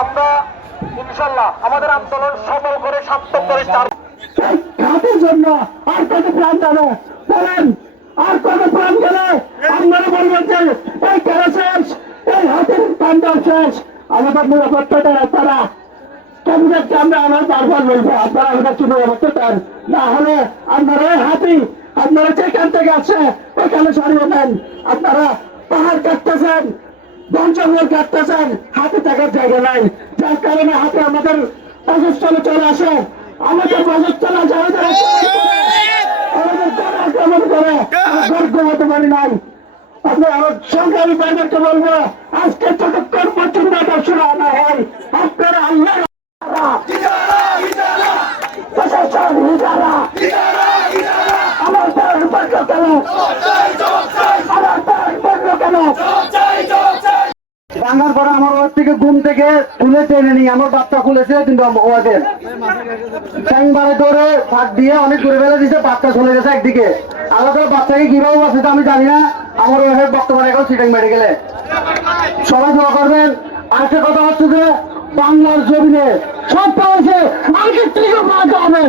আমরা ইনশাল্লাহ আমাদের আন্দোলন সফল করে সার্থক করে হাতের জন্য আর কত প্রাণ যাবে বলেন, আর কত প্রাণ গেলে আপনারা বলবেন যে এই খেলা শেষ, এই হাতের প্রাণটাও শেষ, আমাদের নিরাপত্তাটা তারা কেমনকে আমরা আমার বারবার বলবো আপনারা আমাদের কি নিরাপত্তা চান, না হলে আপনারা হাতি আপনারা যেখান থেকে আসছে ওইখানে সরিয়ে নেন। আপনারা পাহাড় কাটতেছেন, বঞ্চল কাটতেছেন, হাতে থাকার জায়গা নাই, যার কারণে হাতে আমাদের অসুস্থলে চলে আসে, আমাদের বাসস্থলে আক্রমণ করে ঘুমাতে পারি নাই। আপনি আমার সরকারি বাইরেকে বলবো আজকে যতক্ষণ পর্যন্ত শুরু না হয় আপনারা আল্লাহ প্রশাসন হিজারা আমার তার বন্ধ কেন, আমার তার বন্ধ কেন ভাঙার পরে আমার ওর থেকে ঘুম থেকে তুলে টেনে নিই, আমার বাচ্চা খুলেছে কিন্তু ওদের ট্যাংবারে ধরে ফাঁক দিয়ে অনেক ঘুরে ফেলে দিচ্ছে, বাচ্চা চলে গেছে একদিকে। আলাদা বাচ্চাকে কিভাবে বাঁচছে আমি জানি না, আমার ওয়েফের বর্তমানে এখন সিটাং মেডিকেলে। সবাই দোয়া করবেন। আরেকটা কথা হচ্ছে যে বাংলার জমিনে সব পাওয়াছে আজকে থেকে বাঁচতে হবে,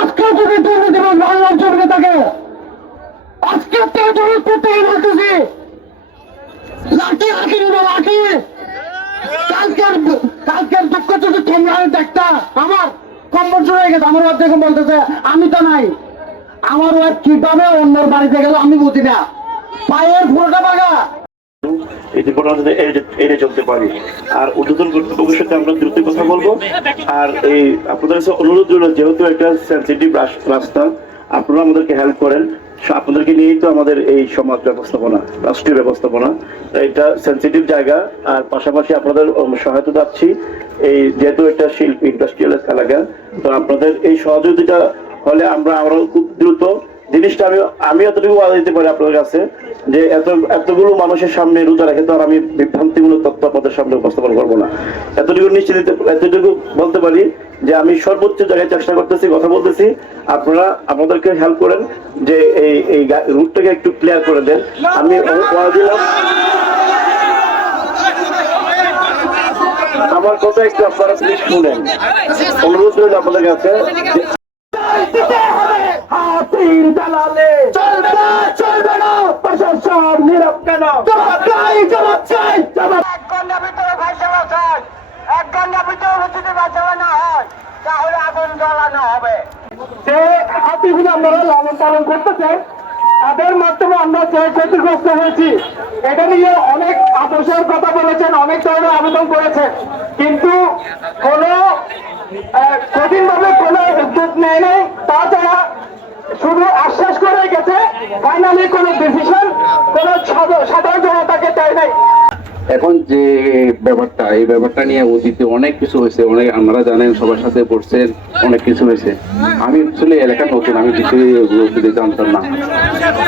আজকে যদি দুর্নীতি বাংলার জমিনে থাকে আজকের থেকে তুমি প্রত্যেকে বলতেছি লাঠি হাঁকি নিবে লাঠি। কালকের দুঃখ যদি তোমরা দেখতা আমার কম্বল হয়ে গেছে, আমার অর্ধেক বলতেছে আমি তো নাই, আমার ওয়াইফ কিভাবে অন্যের বাড়িতে গেল আমি বুঝি না, পায়ের পুরোটা বাগা এড়ে চলতে পারি। আর উদ্বোধন কর্তৃপক্ষের সাথে আমরা দ্রুত কথা বলবো। আর এই আপনাদের কাছে অনুরোধ রইল, যেহেতু একটা সেন্সিটিভ রাস্তা, আপনারা আমাদেরকে হেল্প করেন। আপনাদেরকে নিয়েই তো আমাদের এই সমাজ ব্যবস্থাপনা, রাষ্ট্রীয় ব্যবস্থাপনা, এটা সেন্সিটিভ জায়গা। আর পাশাপাশি আপনাদের সহায়তা চাচ্ছি, এই যেহেতু একটা শিল্প ইন্ডাস্ট্রিয়াল এলাকা, তো আপনাদের এই সহযোগিতা হলে আমরা আরো খুব দ্রুত জিনিসটা আমি এতটুকু বলা দিতে পারি আপনাদের কাছে যে এতগুলো মানুষের সামনে রোজা রেখে তো আর আমি বিভ্রান্তিমূলক তথ্য আপনাদের সামনে উপস্থাপন করবো না। এতটুকু নিশ্চিত এতটুকু বলতে পারি যে আমি সর্বোচ্চ জায়গায় চেষ্টা করতেছি, কথা বলতেছি, আপনারা আমাদেরকে হেল্প করেন যে এই রুটটাকে একটু ক্লিয়ার করে দেন। আমি দিলাম আমার কথা একটু আপনারা প্লিজ শুনেন, অনুরোধ রইল আপনাদের কাছে। হাতির দালালে চলবে না, চলবে না, প্রশাসন নীরব কেন, জবাব চাই, জবাব চাই, জবাব। এক ঘন্টার ভিতরে ভাইসাবা চাই, এক ঘন্টার ভিতরে যদি ভাইসাবা না হয় তাহলে আগুন জ্বালানো হবে। যে হাতিগুলো আপনারা লালন পালন করতেছেন তাদের মাধ্যমে আমরা যে ক্ষতিগ্রস্ত হয়েছি, এটা নিয়ে অনেক আপোষের কথা বলেছেন, অনেক ধরনের আবেদন করেছেন, কিন্তু কোনো কঠিনভাবে কোনো উদ্যোগ নেয় নাই, তাছাড়া শুধু আশ্বাস করে গেছে, ফাইনালি কোনো ডিসিশন কোনো সাধারণ জনতাকে দেয় নাই। এখন যে ব্যাপারটা, এই ব্যাপারটা নিয়ে অতীতে অনেক কিছু হয়েছে, অনেক আপনারা জানেন, সবার সাথে পড়ছেন, অনেক কিছু হয়েছে। আমি আসলে এলাকার নতুন, আমি কিছুই জানতাম না।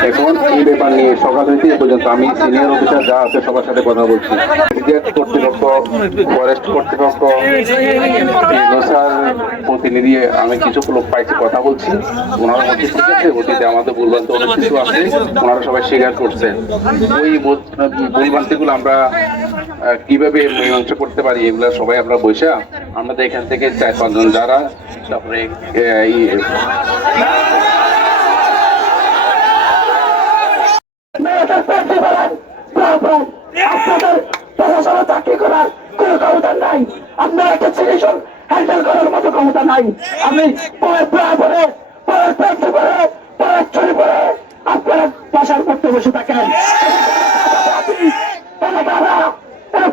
এখন এই ব্যাপার নিয়ে সকাল হইতে এ পর্যন্ত আমি সিনিয়র অফিসার যা আছে সবার সাথে কথা বলছি, কর্তৃপক্ষ, ফরেস্ট কর্তৃপক্ষ, প্রতিনিধি, আমি কিছু লোক পাইছি, কথা বলছি, ওনারা মধ্যে ঠিক আছে, অতীতে আমাদের ভুলভ্রান্তি অনেক কিছু আছে, ওনারা সবাই স্বীকার করছেন। ওই ভুলভ্রান্তি গুলো আমরা কিভাবে মীমাংসা করতে পারি, এগুলা সবাই আমরা বসে আমাদের এখান থেকে 4-5 জন যারা, তারপরে চাকরি করার কোনো ক্ষমতা নাই, আপনার একটা সিচুয়েশন হ্যান্ডেল করার মতো ক্ষমতা নাই। আমি আপনারা বাসার করতে বসে থাকেন।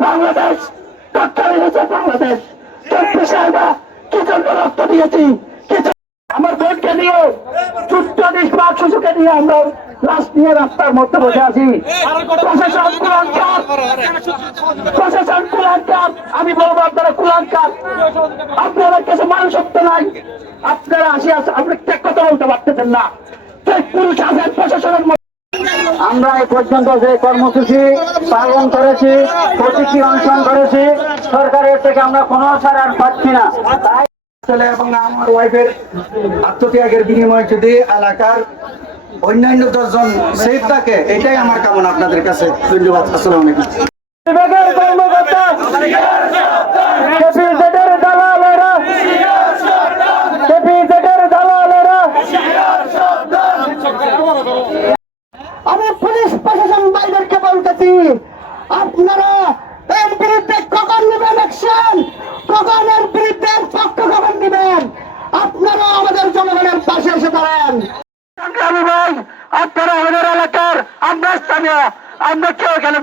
বাংলাদেশ বাংলাদেশ কি জন্য রক্ত দিয়েছি, আমার ভোটকে নিয়ে ৪৪ লাখ শিশুকে নিয়ে আমরা লাস্ট নিয়ে রাস্তার মধ্যে বসে আছি। প্রশাসন কুলাঙ্কার, আমি বলবো আপনারা কুলাঙ্কার, আপনাদের কাছে মানুষত্ব নাই, আপনারা আপনি কথা বলতে পারতেছেন না, পুলিশ আছেন প্রশাসনের। আমরা এই পর্যন্ত যে কর্মসূচি পালন করেছি, প্রতীকী অনশন করেছি, সরকারের থেকে আমরা কোনো ছাড় আর পাচ্ছি না। তাই এবং আমার ওয়াইফের আত্মত্যাগের বিনিময়ে যদি এলাকার অন্যান্য 10 জন সেফ থাকে, এটাই আমার কামনা আপনাদের কাছে। ধন্যবাদ। আসসালামু আলাইকুম। বিভাগের কর্মকর্তা কেপিজেডের দালালেরা কেপিজেডের দালালেরা আমি পুলিশ প্রশাসন ভাইদেরকে বলতেছি, আপনারা এর বিরুদ্ধে কখন নেবেন অ্যাকশন, কখন এর বিরুদ্ধে পক্ষ কখন নেবেন? আপনারা আমাদের জনগণের পাশে এসে দাঁড়ান। সংগ্রামী ভাই, আপনারা আমাদের এলাকার আমরা স্থানীয়, আমরা কেউ এখানে